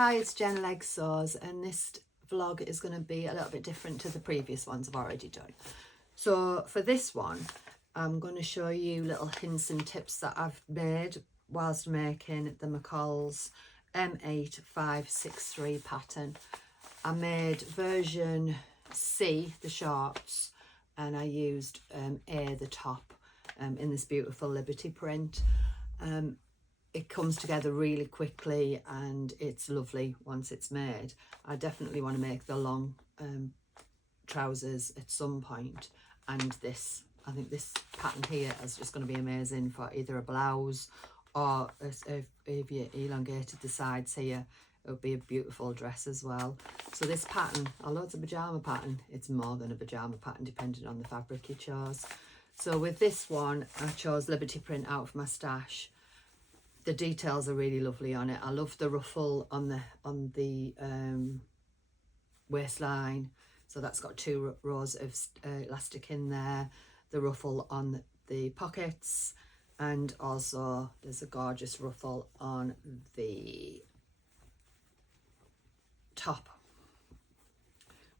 Hi, it's Jen Leg Saws, and this vlog is going to be a little bit different to the previous ones I've already done. So for this one, I'm going to show you little hints and tips that I've made whilst making the McCall's M8563 pattern. I made version C, the shorts, and I used A, the top, in this beautiful Liberty print. It comes together really quickly and it's lovely once it's made. I definitely want to make the long trousers at some point, and this, I think this pattern here is just going to be amazing for either a blouse or if you elongated the sides here, it would be a beautiful dress as well. So this pattern, although it's a pajama pattern, it's more than a pajama pattern depending on the fabric you chose. So with this one, I chose Liberty print out of my stash. The details are really lovely on it. I love the ruffle on the waistline. So that's got 2 rows of elastic in there. The ruffle on the pockets, and also there's a gorgeous ruffle on the top,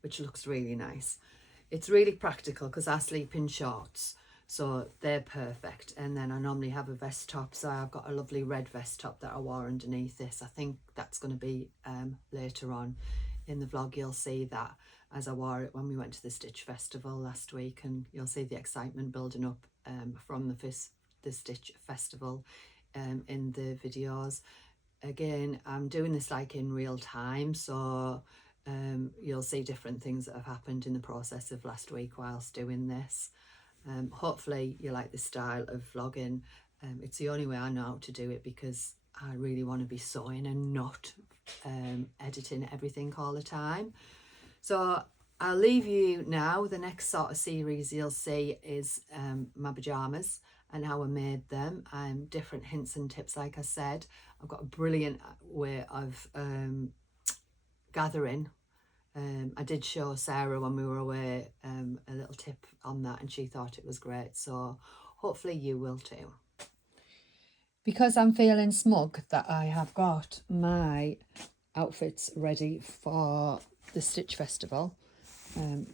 which looks really nice. It's really practical because I sleep in shorts, so they're perfect. And then I normally have a vest top, so I've got a lovely red vest top that I wore underneath this. I think that's going to be later on in the vlog. You'll see that as I wore it when we went to the Stitch Festival last week, and you'll see the excitement building up from the Stitch Festival in the videos. Again, I'm doing this like in real time, so you'll see different things that have happened in the process of last week whilst doing this. Hopefully you like this style of vlogging. It's the only way I know how to do it, because I really want to be sewing and not editing everything all the time. So I'll leave you now. The next sort of series you'll see is my pajamas and how I made them, different hints and tips. Like I said, I've got a brilliant way of gathering. I did show Sarah when we were away a little tip on that, and she thought it was great, so hopefully you will too. Because I'm feeling smug that I have got my outfits ready for the Stitch Festival.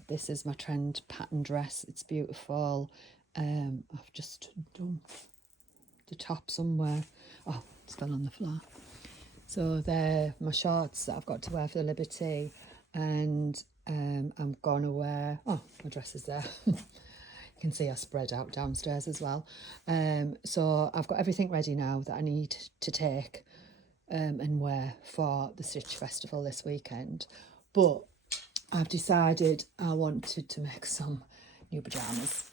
This is my trend pattern dress. It's beautiful. I've just done the top somewhere. Oh, it's fell on the floor. So they're my shorts that I've got to wear for the Liberty, and I'm gonna wear, oh, my dress is there. You can see I spread out downstairs as well. So I've got everything ready now that I need to take and wear for the Stitch Festival this weekend. But I've decided I wanted to make some new pajamas.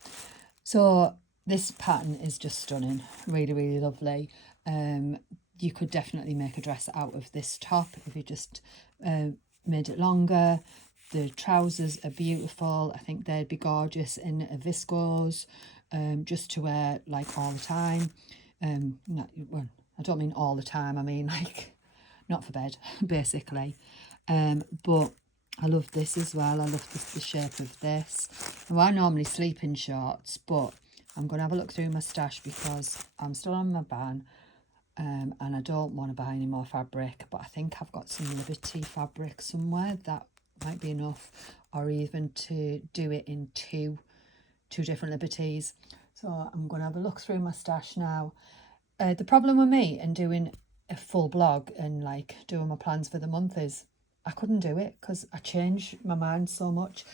So this pattern is just stunning, really, really lovely. You could definitely make a dress out of this top if you just made it longer. The trousers are beautiful. I think they'd be gorgeous in a viscose, just to wear like all the time. Well, I don't mean all the time, I mean like not for bed, basically. But I love this as well. I love the shape of this. Now, I normally sleep in shorts, but I'm going to have a look through my stash because I'm still on my ban, and I don't want to buy any more fabric, but I think I've got some Liberty fabric somewhere that might be enough, or even to do it in two different Liberties. So I'm going to have a look through my stash now. The problem with me and doing a full blog and like doing my plans for the month is I couldn't do it because I change my mind so much.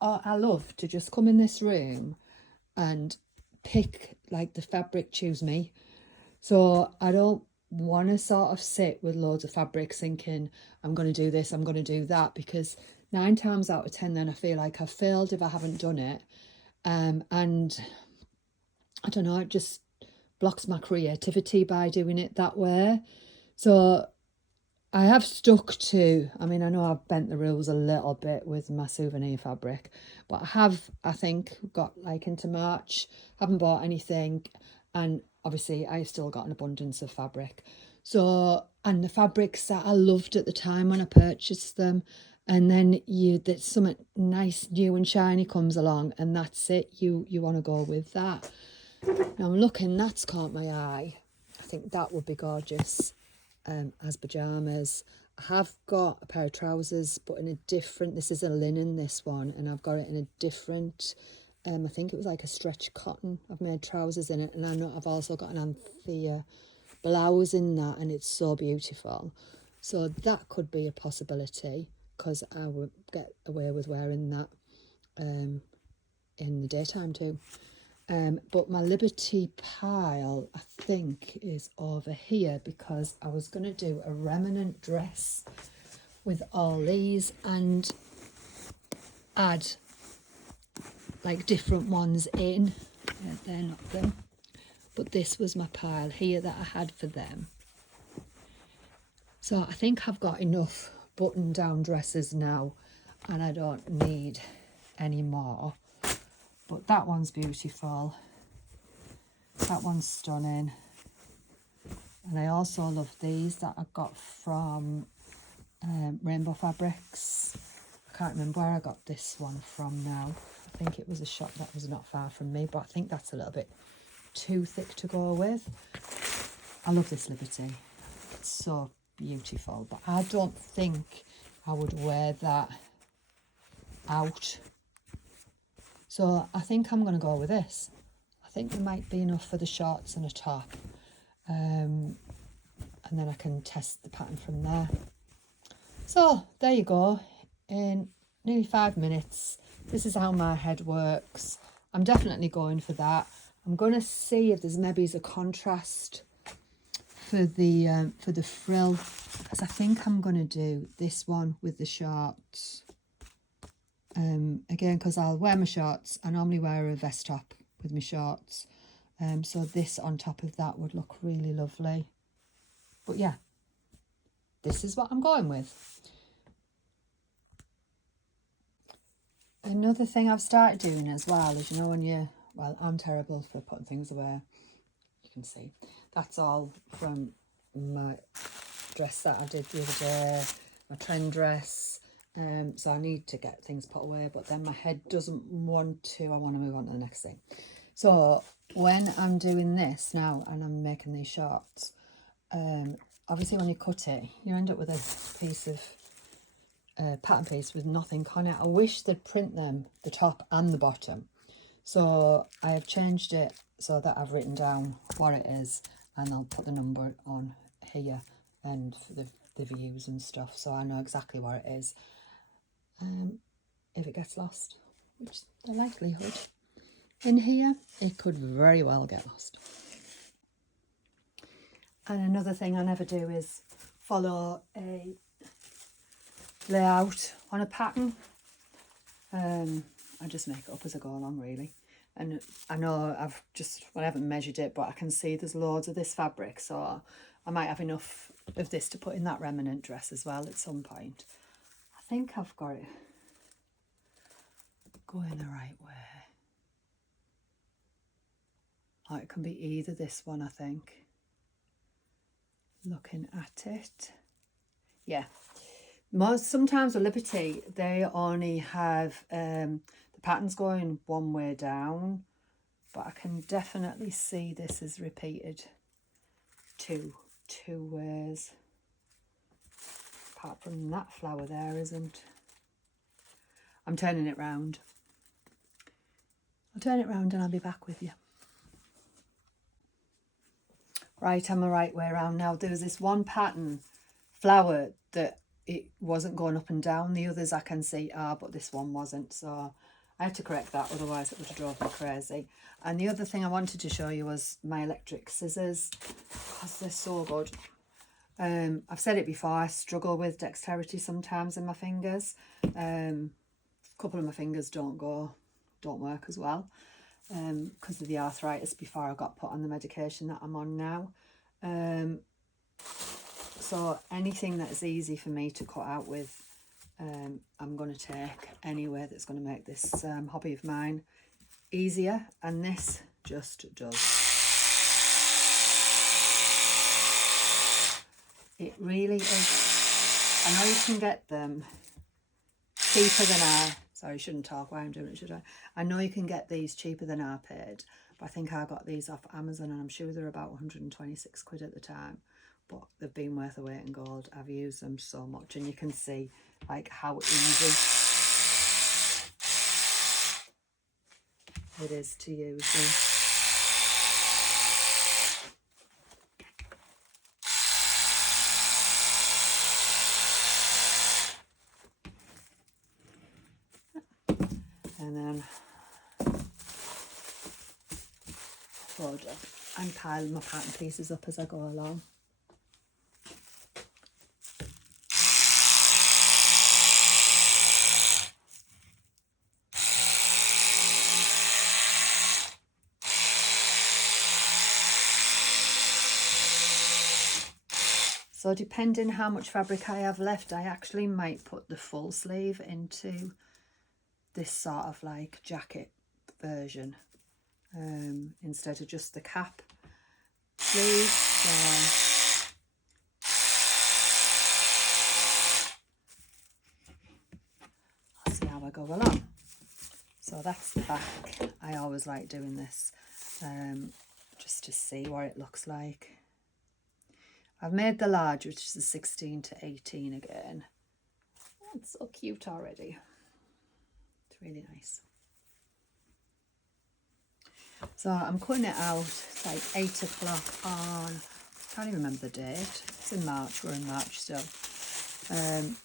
I love to just come in this room and pick like the fabric, choose me. So I don't want to sort of sit with loads of fabrics thinking I'm going to do this, I'm going to do that, because 9 times out of 10 then I feel like I've failed if I haven't done it. And I don't know, it just blocks my creativity by doing it that way. So I have stuck to, I mean, I know I've bent the rules a little bit with my souvenir fabric, but I have, I think, got like into March, haven't bought anything, and obviously I've still got an abundance of fabric. So, and the fabrics that I loved at the time when I purchased them, and then that something nice, new and shiny comes along, and that's it, you want to go with that. Now I'm looking, that's caught my eye. I think that would be gorgeous as pajamas. I have got a pair of trousers, but in a different, this is a linen, this one, and I've got it in a different, I think it was like a stretch cotton. I've made trousers in it, and I know I've also got an Anthea blouse in that, and it's so beautiful. So that could be a possibility, because I would get away with wearing that in the daytime too. But my Liberty pile, I think, is over here, because I was going to do a remnant dress with all these and add like different ones in. They're not them, but this was my pile here that I had for them. So I think I've got enough button down dresses now, and I don't need any more. But that one's beautiful, that one's stunning, and I also love these that I got from Rainbow Fabrics. I can't remember where I got this one from now. I think it was a shop that was not far from me, but I think that's a little bit too thick to go with. I love this Liberty, it's so beautiful, but I don't think I would wear that out. So I think I'm going to go with this. I think there might be enough for the shorts and a top. And then I can test the pattern from there. So there you go. In nearly 5 minutes, this is how my head works. I'm definitely going for that. I'm going to see if there's maybe a contrast for the frill, because I think I'm going to do this one with the shorts. Again, because I'll wear my shorts. I normally wear a vest top with my shorts. So this on top of that would look really lovely. But yeah, this is what I'm going with. Another thing I've started doing as well is, you know, when you, well, I'm terrible for putting things away. You can see. That's all from my dress that I did the other day, my trend dress. So I need to get things put away, but then my head doesn't want to. I want to move on to the next thing. So when I'm doing this now and I'm making these shorts, obviously when you cut it, you end up with a piece of pattern piece with nothing on it. I wish they'd print them, the top and the bottom. So I have changed it so that I've written down what it is, and I'll put the number on here and for the views and stuff, so I know exactly what it is. If it gets lost, which the likelihood in here, it could very well get lost. And another thing I never do is follow a layout on a pattern. I just make it up as I go along, really. And I know I haven't measured it, but I can see there's loads of this fabric, so I might have enough of this to put in that remnant dress as well at some point. I think I've got it going the right way. Oh, it can be either this one, I think. Looking at it. Yeah. Sometimes with Liberty, they only have the patterns going one way down, but I can definitely see this is repeated two ways. Apart from that flower there isn't. I'm turning it round. I'll turn it round and I'll be back with you. Right, I'm the right way around now. There was this one pattern flower that it wasn't going up and down. The others I can see are, but this one wasn't. So I had to correct that, otherwise it would have drove me crazy. And the other thing I wanted to show you was my electric scissors, because they're so good. I've said it before, I struggle with dexterity sometimes in my fingers. A couple of my fingers don't work as well because of the arthritis before I got put on the medication that I'm on now. So anything that is easy for me to cut out with, I'm going to take anyway that's going to make this hobby of mine easier, and this just does. It really is. I know you can get them cheaper than sorry, I shouldn't talk while I'm doing it, should I? I know you can get these cheaper than I paid, but I think I got these off Amazon and I'm sure they're about 126 quid at the time, but they've been worth a weight in gold. I've used them so much, and you can see like how easy it is to use them. And then fold up and pile my pattern pieces up as I go along. So depending how much fabric I have left, I actually might put the full sleeve into this sort of like jacket version instead of just the cap sleeve. So I'll see how I go along. So that's the back. I always like doing this just to see what it looks like. I've made the large, which is the 16 to 18 again. Oh, it's so cute already. It's really nice. So I'm cutting it out. It's like 8 o'clock on, I can't even remember the date. It's in March, we're in March still.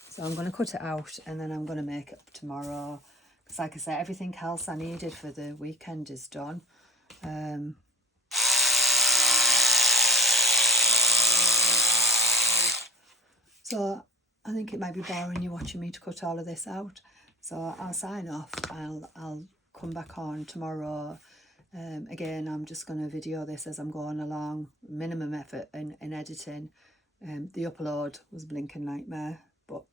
So I'm going to cut it out and then I'm going to make it up tomorrow. Because like I said, everything else I needed for the weekend is done. So I think it might be boring you watching me to cut all of this out. So I'll sign off. I'll come back on tomorrow. Again, I'm just going to video this as I'm going along. Minimum effort in editing. The upload was a blinking nightmare. But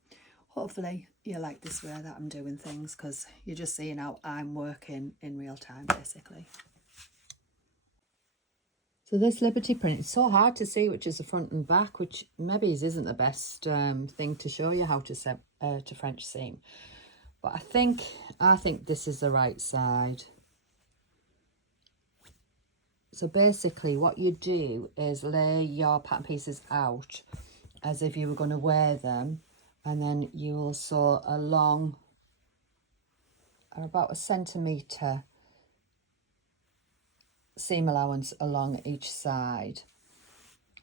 hopefully you like this way that I'm doing things, because you're just seeing how I'm working in real time basically. So this Liberty print, it's so hard to see which is the front and back, which maybe isn't the best thing to show you how to French seam. But I think this is the right side. So basically what you do is lay your pattern pieces out as if you were going to wear them, and then you'll sew along about 1 centimetre seam allowance along each side.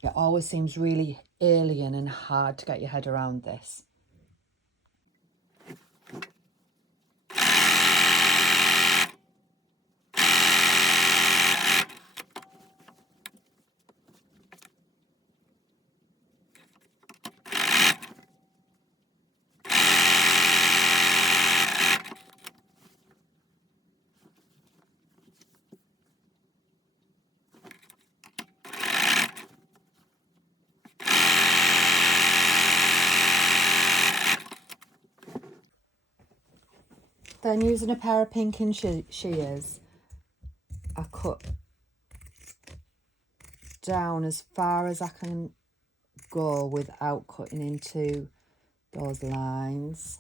It always seems really alien and hard to get your head around this. Then using a pair of pinking shears, I cut down as far as I can go without cutting into those lines.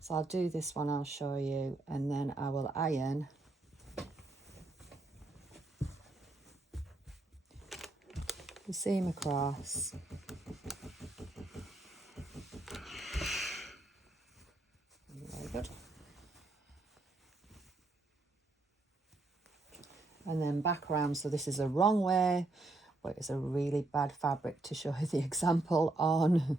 So I'll do this one, I'll show you, and then I will iron the seam across. Very good. And then back around, so this is a wrong way, but it's a really bad fabric to show you the example on.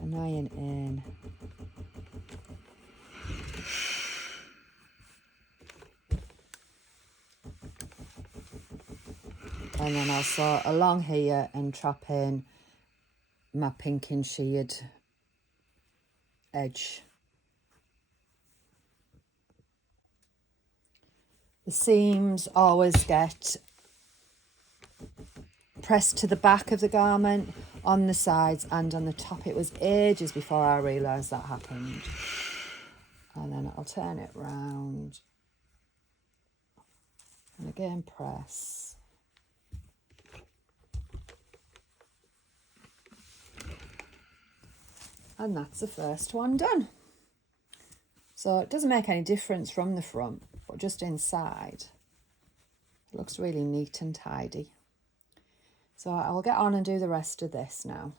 And iron in. And then I'll sew along here and trap in my pinking sheared edge. The seams always get pressed to the back of the garment, on the sides and on the top. It was ages before I realised that happened. And then I'll turn it round and again press. And that's the first one done. So it doesn't make any difference from the front, but just inside. It looks really neat and tidy. So I'll get on and do the rest of this now.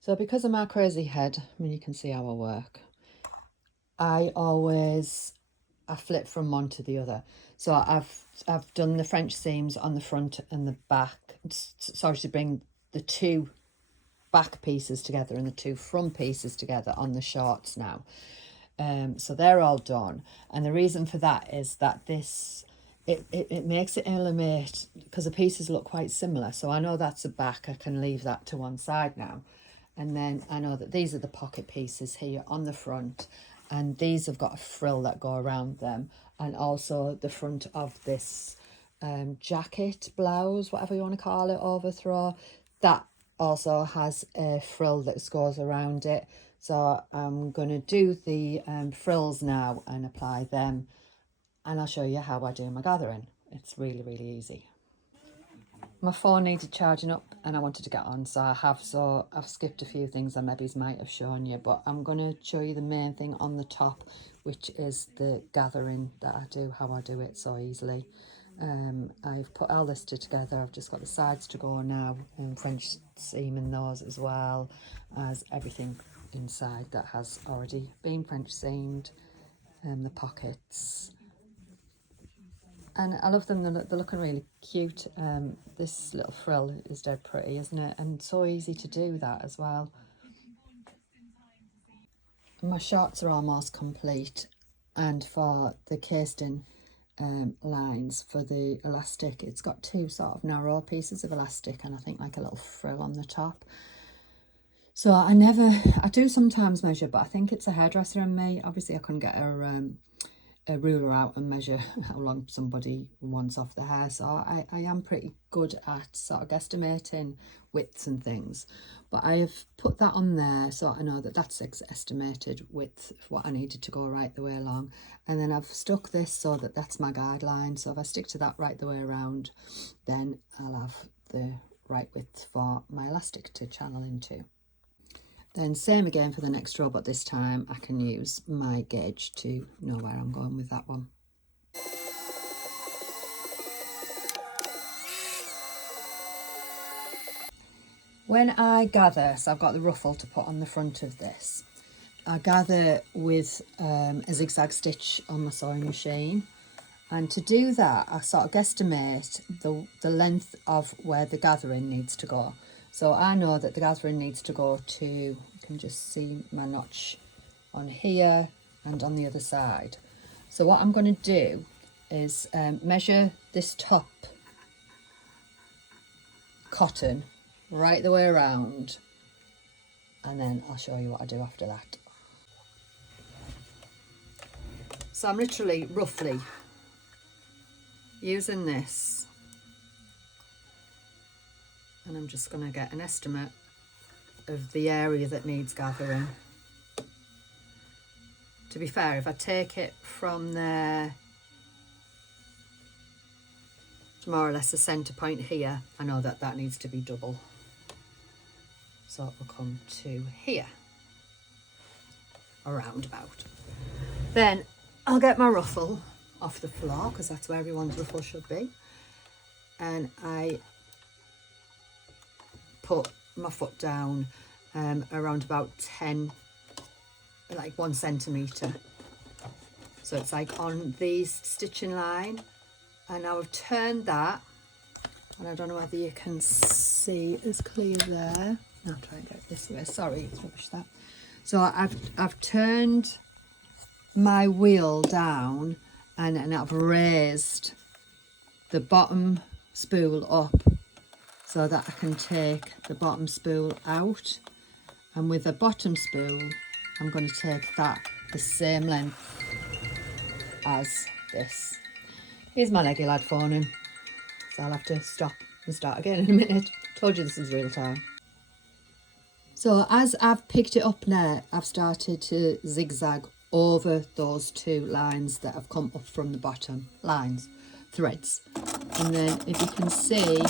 So because of my crazy head, I mean, you can see how I work, I flip from one to the other. So I've done the French seams on the front and the back, sorry, to bring the two back pieces together and the two front pieces together on the shorts now. So they're all done. And the reason for that is that this, it makes it elevate because the pieces look quite similar. So I know that's the back, I can leave that to one side now. And then I know that these are the pocket pieces here on the front, and these have got a frill that go around them, and also the front of this jacket, blouse, whatever you want to call it, overthrow, that also has a frill that goes around it. So I'm going to do the frills now and apply them, and I'll show you how I do my gathering. It's really, really easy. My phone needed charging up and I wanted to get on, so I've skipped a few things I maybe might have shown you, but I'm going to show you the main thing on the top, which is the gathering that I do, how I do it so easily. I've put all this together. I've just got the sides to go now, and French seam in those, as well as everything inside that has already been French seamed, and the pockets. And I love them, they're looking really cute. This little frill is dead pretty, isn't it? And so easy to do that as well. My shorts are almost complete, and for the casing lines for the elastic, it's got two sort of narrow pieces of elastic and I think like a little frill on the top. So I do sometimes measure, but I think it's a hairdresser in me. Obviously I couldn't get a ruler out and measure how long somebody wants off the hair, so I am pretty good at sort of guesstimating widths and things, but I have put that on there so I know that that's estimated width of what I needed to go right the way along. And then I've stuck this so that that's my guideline, so if I stick to that right the way around, then I'll have the right width for my elastic to channel into. Then same again for the next row, but this time I can use my gauge to know where I'm going with that one. When I gather, so I've got the ruffle to put on the front of this, I gather with a zigzag stitch on my sewing machine. And to do that, I sort of guesstimate the length of where the gathering needs to go. So I know that the gathering needs to go to, you can just see my notch on here and on the other side. So what I'm going to do is measure this top cotton right the way around, and then I'll show you what I do after that. So I'm literally roughly using this, and I'm just going to get an estimate of the area that needs gathering. To be fair, if I take it from there to more or less the centre point here, I know that that needs to be double. So it will come to here, around about. Then I'll get my ruffle off the floor, because that's where everyone's ruffle should be. And I put my foot down around about 10, like 1 centimetre. So it's like on the stitching line, and now I've turned that, and I don't know whether you can see it's clear there. I'll try and get it this way. Sorry, it's rubbish that. So I've turned my wheel down, and I've raised the bottom spool up so that I can take the bottom spool out, and with the bottom spool I'm going to take that the same length as this. Here's my leggy lad phoning, so I'll have to stop and start again in a minute. Told you this is real time. So as I've picked it up now, I've started to zigzag over those 2 lines that have come up from the bottom, threads. And then if you can see,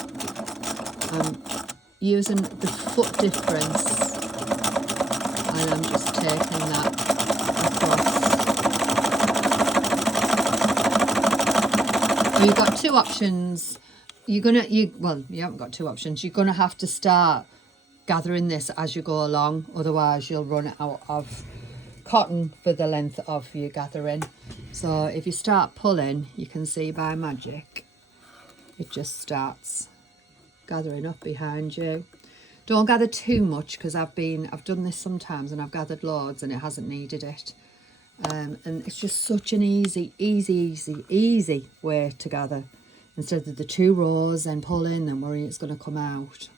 I'm using the foot difference, and I'm just taking that across. Now you've got 2 options. You haven't got 2 options. You're gonna have to start gathering this as you go along, otherwise you'll run out of cotton for the length of your gathering. So if you start pulling, you can see by magic it just starts gathering up behind you. Don't gather too much, because I've done this sometimes and I've gathered loads and it hasn't needed it. And it's just such an easy way to gather, instead of the 2 rows and pulling and worrying it's going to come out.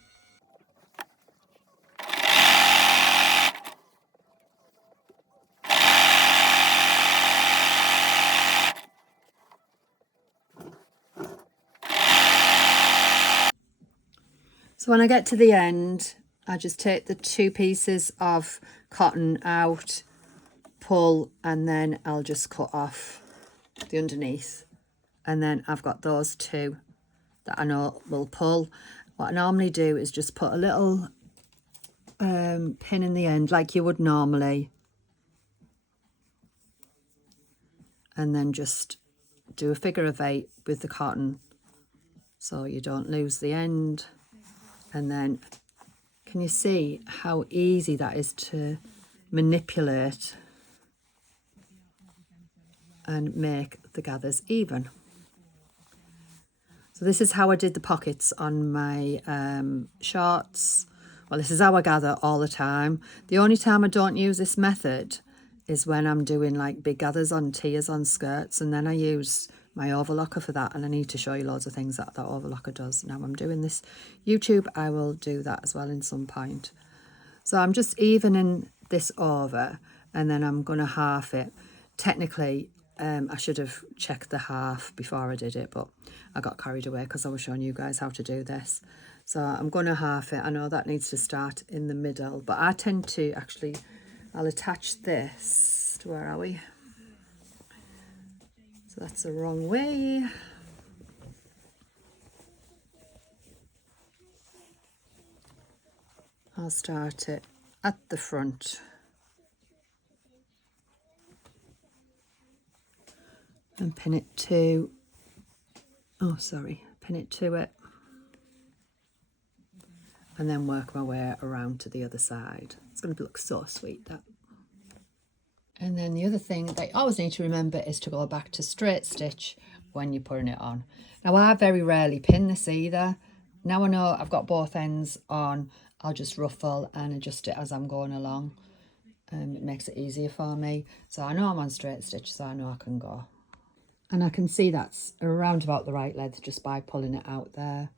So when I get to the end, I just take the 2 pieces of cotton out, pull, and then I'll just cut off the underneath. And then I've got those 2 that I know will pull. What I normally do is just put a little pin in the end like you would normally, and then just do a figure of 8 with the cotton so you don't lose the end. And then can you see how easy that is to manipulate and make the gathers even? So this is how I did the pockets on my shorts. Well, this is how I gather all the time. The only time I don't use this method is when I'm doing like big gathers on tiers on skirts, and then I use my overlocker for that, and I need to show you loads of things that overlocker does. Now I'm doing this YouTube, I will do that as well in some point. So I'm just evening this over, and then I'm going to half it. Technically, I should have checked the half before I did it, but I got carried away because I was showing you guys how to do this. So I'm going to half it. I know that needs to start in the middle, but I tend to actually, I'll attach this to, where are we? So that's the wrong way. I'll start it at the front. And pin it to, pin it to it. And then work my way around to the other side. It's going to look so sweet, that. And then the other thing that you always need to remember is to go back to straight stitch when you're putting it on. Now I very rarely pin this either. Now I know I've got both ends on, I'll just ruffle and adjust it as I'm going along. It makes it easier for me. So I know I'm on straight stitch, so I know I can go. And I can see that's around about the right length just by pulling it out there.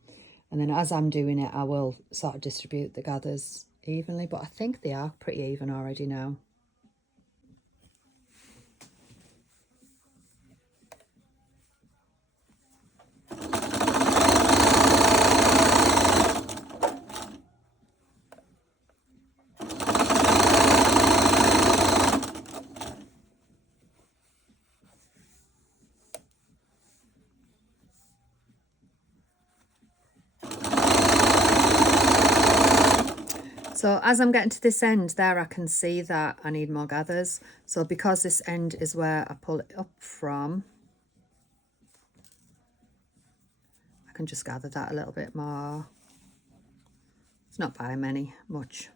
And then as I'm doing it, I will sort of distribute the gathers evenly, but I think they are pretty even already now. So as I'm getting to this end there, I can see that I need more gathers. So because this end is where I pull it up from, I can just gather that a little bit more. It's not by much.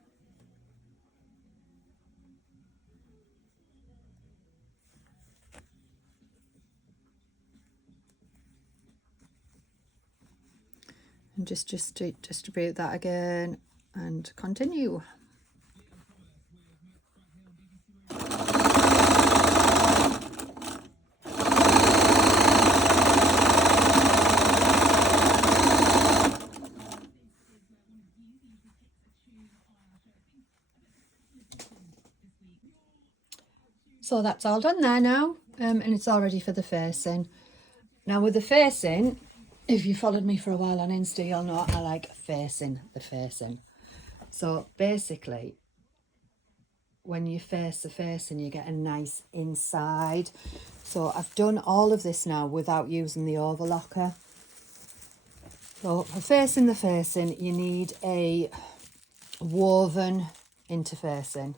And just distribute that again and continue. So that's all done there now, and it's all ready for the facing. Now with the facing, if you followed me for a while on Insta, you'll know I like facing the facing. So basically, when you face the facing, you get a nice inside. So I've done all of this now without using the overlocker. So for facing the facing, you need a woven interfacing.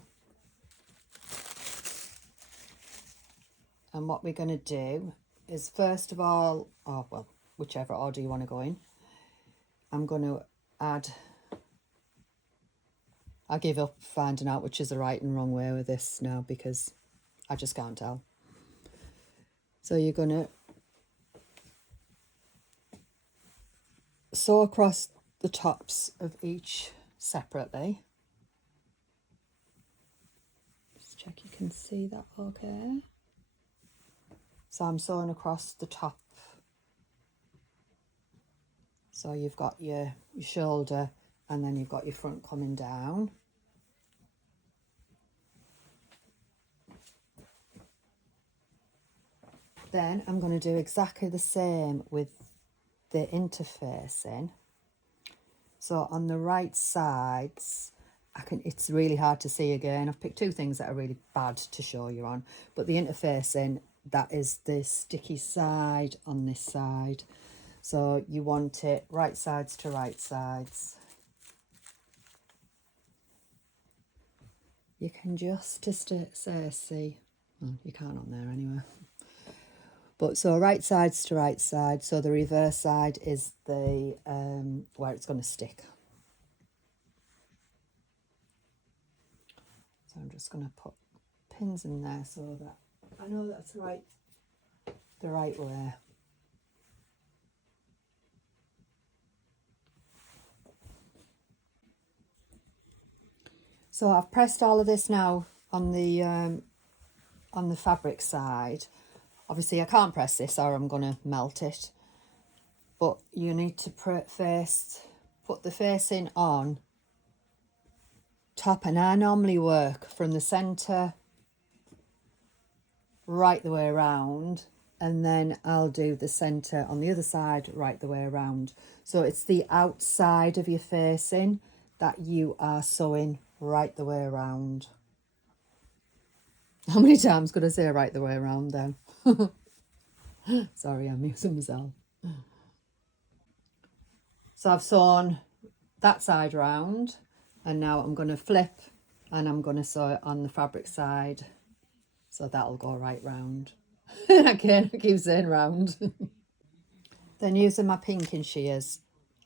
And what we're going to do is, first of all, whichever order you want to go in, I'm going to add, I give up finding out which is the right and wrong way with this now because I just can't tell. So you're going to sew across the tops of each separately. Just check you can see that okay. So I'm sewing across the top. So you've got your shoulder and then you've got your front coming down. Then I'm going to do exactly the same with the interfacing. So on the right sides, it's really hard to see again. I've picked two things that are really bad to show you on, but the interfacing, that is the sticky side on this side. So you want it right sides to right sides. You can just see, well, you can't on there anyway. But so right sides to right side. So the reverse side is the where it's going to stick. So I'm just going to put pins in there so that I know that's the right way. So I've pressed all of this now on the fabric side. Obviously I can't press this or I'm going to melt it. But you need to put the facing on top, and I normally work from the centre right the way around, and then I'll do the centre on the other side right the way around. So it's the outside of your facing that you are sewing right the way around. How many times could I say right the way around then? Sorry, I'm using myself. So I've sewn that side round, and now I'm going to flip and I'm going to sew it on the fabric side. So that'll go right round. I keep saying round. Then using my pinking shears,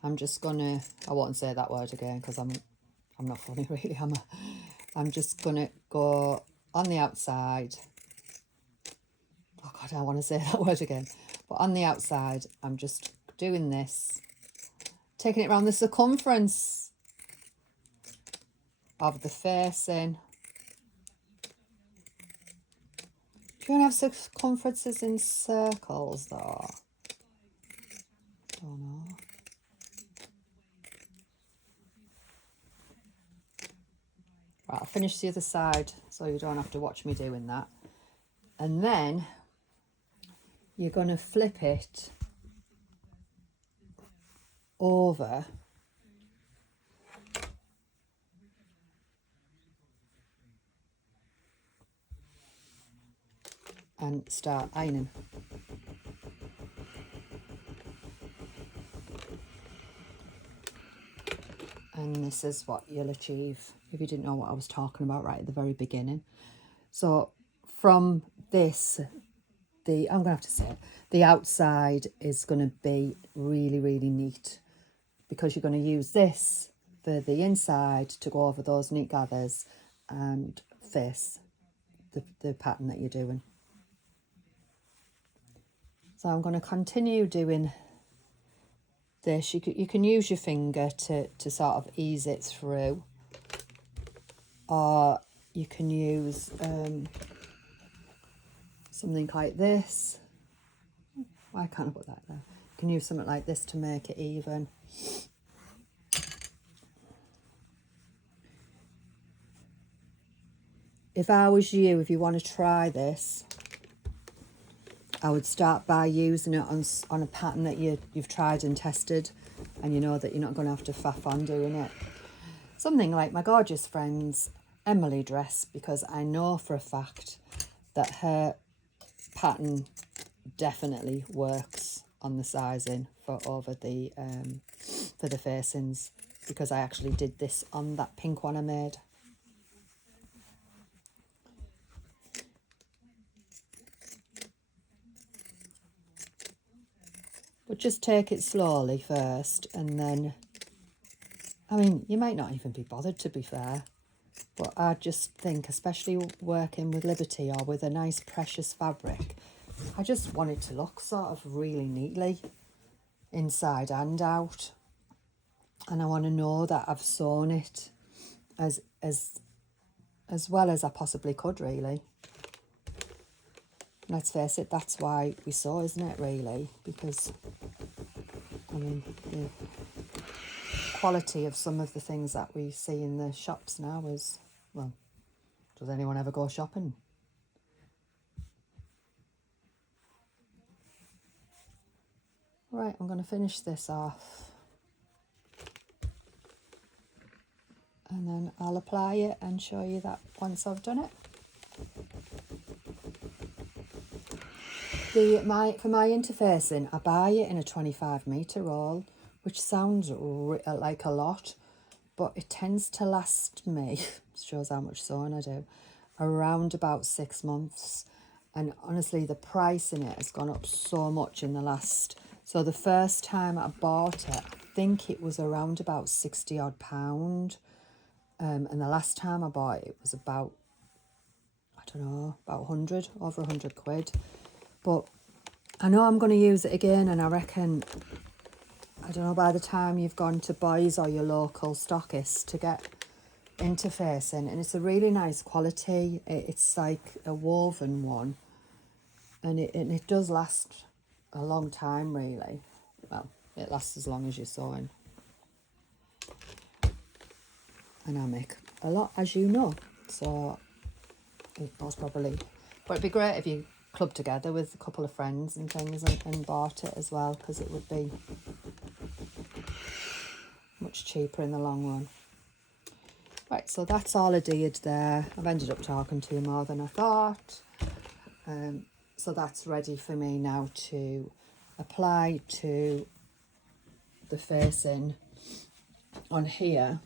I'm just gonna, I won't say that word again because I'm not funny really, am I? I'm just gonna go on the outside. Oh God, I want to say that word again. But on the outside, I'm just doing this, taking it around the circumference of the facing. Do you want to have circumferences in circles though? Don't know. Right, I'll finish the other side so you don't have to watch me doing that. And then you're going to flip it over and start ironing. And this is what you'll achieve if you didn't know what I was talking about right at the very beginning. So from this, I'm going to have to say it, the outside is going to be really, really neat because you're going to use this, for the inside to go over those neat gathers and face the pattern that you're doing. So I'm going to continue doing this. You can use your finger to sort of ease it through, or you can use something like this. Why can't I put that there? You can use something like this to make it even. If I was you, if you want to try this, I would start by using it on a pattern that you've tried and tested, and you know that you're not going to have to faff on doing it. Something like my gorgeous friend's Emily dress, because I know for a fact that her pattern definitely works on the sizing for over the for the facings, because I actually did this on that pink one I made. But just take it slowly first, and then, I mean, you might not even be bothered, to be fair, but I just think, especially working with Liberty or with a nice precious fabric, I just want it to look sort of really neatly inside and out, and I want to know that I've sewn it as well as I possibly could, really. Let's face it, that's why we sew, isn't it, really? Because, I mean, the quality of some of the things that we see in the shops now is, well, does anyone ever go shopping? Right, I'm going to finish this off. And then I'll apply it and show you that once I've done it. For my interfacing, I buy it in a 25-metre roll, which sounds like a lot, but it tends to last me, shows how much sewing I do, around about 6 months. And honestly, the price in it has gone up so much in the last, so the first time I bought it, I think it was around about 60 odd pound. And the last time I bought it was about, I don't know, about 100, over 100 quid. But I know I'm going to use it again, and I reckon, I don't know, by the time you've gone to Boys or your local stockist to get interfacing, and it's a really nice quality. It's like a woven one, and it does last a long time, really. Well, it lasts as long as you're sewing. And I make a lot, as you know, so it was probably, but it'd be great if you clubbed together with a couple of friends and things and bought it as well, because it would be much cheaper in the long run. Right, so that's all I did there. I've ended up talking to you more than I thought. So that's ready for me now to apply to the facing on here.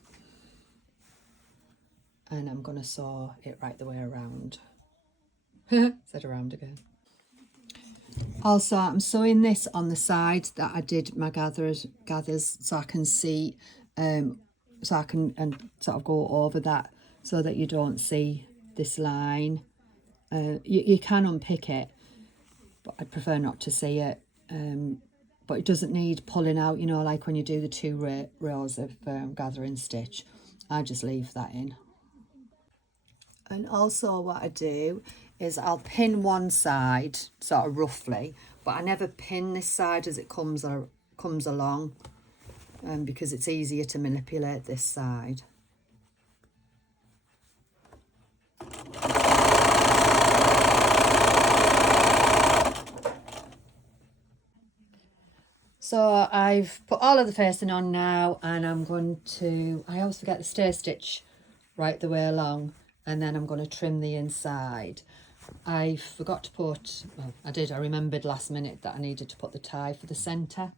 And I'm going to sew it right the way around. Said around again. Also, I'm sewing this on the side that I did my gathers, so I can see, so I can and sort of go over that so that you don't see this line. You can unpick it, but I'd prefer not to see it. But it doesn't need pulling out, you know, like when you do the 2 rows of gathering stitch. I just leave that in. And also what I do is I'll pin one side sort of roughly, but I never pin this side as it comes along, because it's easier to manipulate this side. So I've put all of the facing on now, and I'm going to, I always forget the stay stitch right the way along, and then I'm going to trim the inside. I forgot to put, well, I remembered last minute that I needed to put the tie for the centre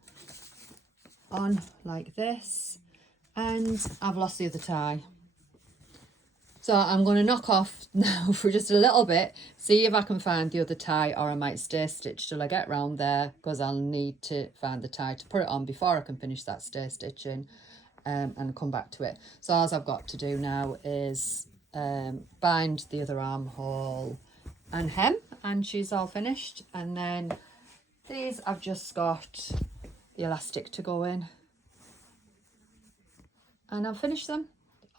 on like this, and I've lost the other tie. So I'm going to knock off now for just a little bit, see if I can find the other tie, or I might stay stitch till I get round there, because I'll need to find the tie to put it on before I can finish that stay stitching. and come back to it. So all I've got to do now is bind the other armhole and hem, and she's all finished. And then these I've just got the elastic to go in, and I've finished them,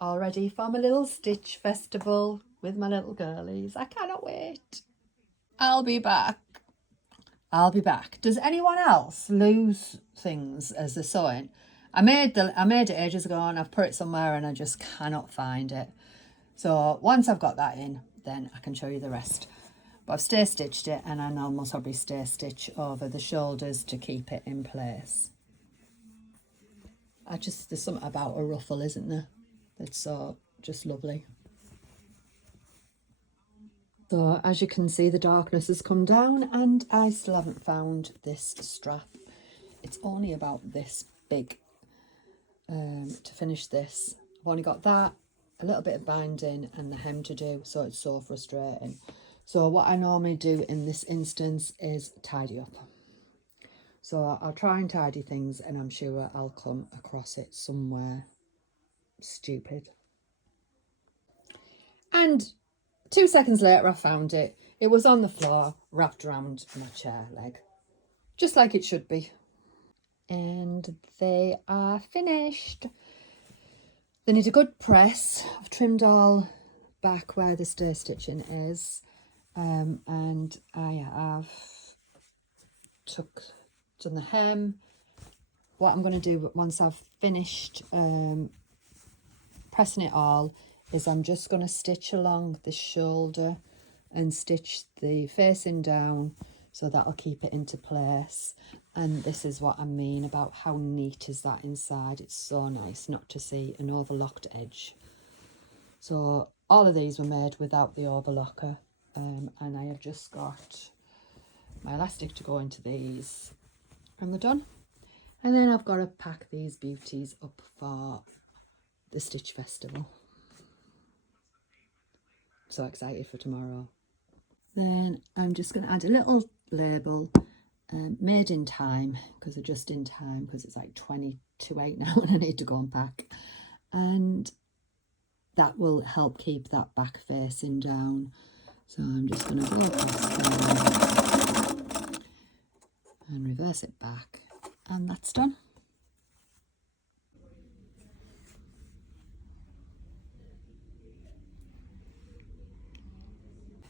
all ready for my little stitch festival with my little girlies. I cannot wait. I'll be back. Does anyone else lose things as they're sewing? I made it ages ago, and I've put it somewhere and I just cannot find it. So once I've got that in, then I can show you the rest. But I've stay stitched it, and I know must probably stay stitch over the shoulders to keep it in place. There's something about a ruffle, isn't there? That's so just lovely. So as you can see, the darkness has come down, and I still haven't found this strap. It's only about this big to finish this. I've only got that, a little bit of binding and the hem to do, so it's so frustrating. So what I normally do in this instance is tidy up. So I'll try and tidy things, and I'm sure I'll come across it somewhere stupid. And 2 seconds later, I found it. It was on the floor, wrapped around my chair leg, just like it should be. And they are finished. They need a good press. I've trimmed all back where the stay stitching is, and I have done the hem. What I'm going to do once I've finished pressing it all is I'm just going to stitch along the shoulder and stitch the facing down, so that'll keep it into place. And this is what I mean about how neat is that inside. It's so nice not to see an overlocked edge. So all of these were made without the overlocker, and I have just got my elastic to go into these, and they're done. And then I've got to pack these beauties up for the Stitch Festival. So excited for tomorrow. Then I'm just going to add a little label, made in time, because they're just in time, because it's like 20 to 8 now and I need to go and pack. And that will help keep that back facing down. So I'm just going to go across there and reverse it back, and that's done.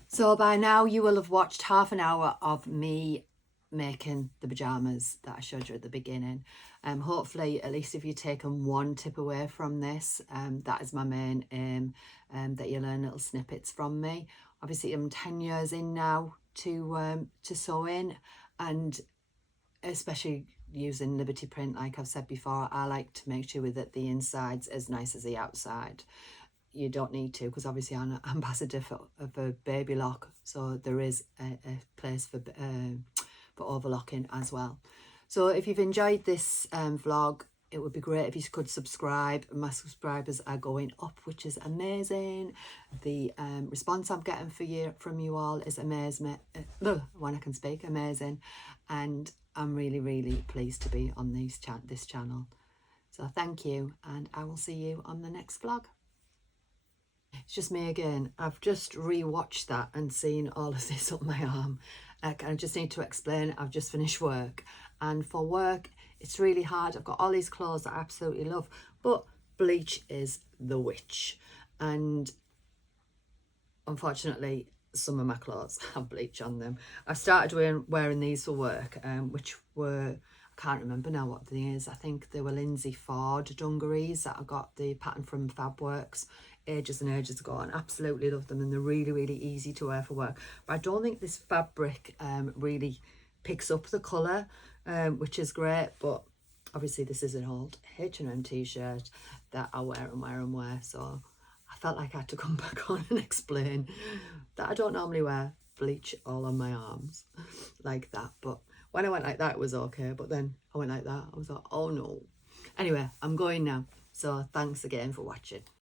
So by now you will have watched half an hour of me making the pajamas that I showed you at the beginning. Hopefully, at least if you've taken one tip away from this, that is my main aim, that you learn little snippets from me. Obviously, I'm 10 years in now to sewing, and especially using Liberty print, like I've said before, I like to make sure that the inside's as nice as the outside. You don't need to, because obviously I'm an ambassador of a baby lock, so there is a place for overlocking as well. So if you've enjoyed this vlog, it would be great if you could subscribe. My subscribers are going up, which is amazing. The response I'm getting from you all is amazing. When I can speak, amazing. And I'm really, really pleased to be on this channel. So thank you, and I will see you on the next vlog. It's just me again. I've just re-watched that and seen all of this up my arm. I just need to explain, I've just finished work, and for work it's really hard. I've got all these clothes that I absolutely love, but bleach is the witch, and unfortunately some of my clothes have bleach on them. I started wearing these for work, which were, I can't remember now what the is. I think they were Lyndsey Dungarees that I got the pattern from Fabworks ages and ages ago, and absolutely love them, and they're really, really easy to wear for work. But I don't think this fabric really picks up the colour, which is great. But obviously this is an old H&M t-shirt that I wear and wear and wear, so I felt like I had to come back on and explain that I don't normally wear bleach all on my arms like that. But when I went like that, it was okay, but then I went like that, I was like, oh no. Anyway, I'm going now, so thanks again for watching.